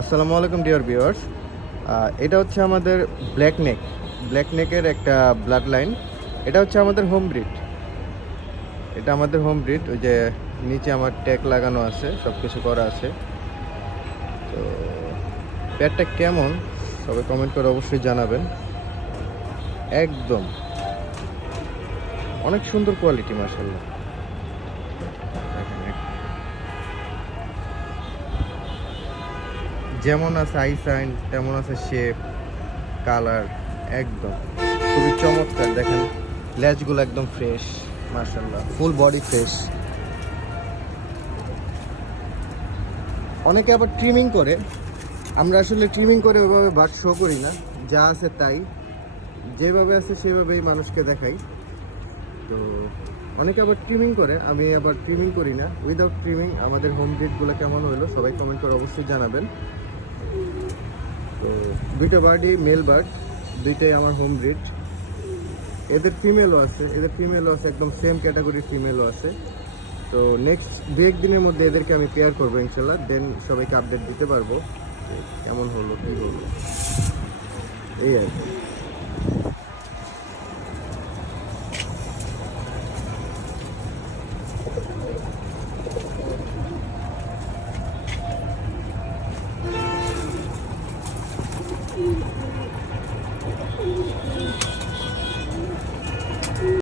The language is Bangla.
আসসালামু আলাইকুম ডিয়ার ভিউয়ার্স। এটা হচ্ছে আমাদের ব্ল্যাক নেকের একটা ব্লাড লাইন। এটা হচ্ছে আমাদের হোম ব্রিড। এটা আমাদের হোম ব্রিড। ওই যে নিচে আমার ট্যাগ লাগানো আছে, সব কিছু করা আছে। তো পেটটা কেমন সবাই কমেন্ট করে অবশ্যই জানাবেন। একদম অনেক সুন্দর কোয়ালিটি, মাশাআল্লাহ। দেখেন, যেমন আছে আই সাইন তেমন আছে শেপ, কালার, একদম খুবই চমৎকার। দেখেন লেজগুলো একদম ফ্রেশ, মাশাআল্লাহ, ফুল বডি ফ্রেশ। অনেকে আবার ট্রিমিং করে, আমরা আসলে ট্রিমিং করে ওইভাবে বাট শো করি না, যা আছে তাই, যেভাবে আছে সেভাবেই মানুষকে দেখাই। তো অনেকে আবার ট্রিমিং করে, আমি আবার ট্রিমিং করি না। উইদাউট ট্রিমিং আমাদের হোম ব্রিডগুলো কেমন হলো সবাই কমেন্ট করে অবশ্যই জানাবেন। তো দুইটা বার্ডই মেল বার্ড, দুইটাই আমার হোম ব্রিড। এদের ফিমেলও আছে, একদম সেম ক্যাটাগরির ফিমেলও আছে। তো নেক্সট দু এক দিনের মধ্যে এদেরকে আমি পেয়ার করবো ইনশাল্লাহ, দেন সবাইকে আপডেট দিতে পারবো যে কেমন হলো কী হলো, এই আর কি।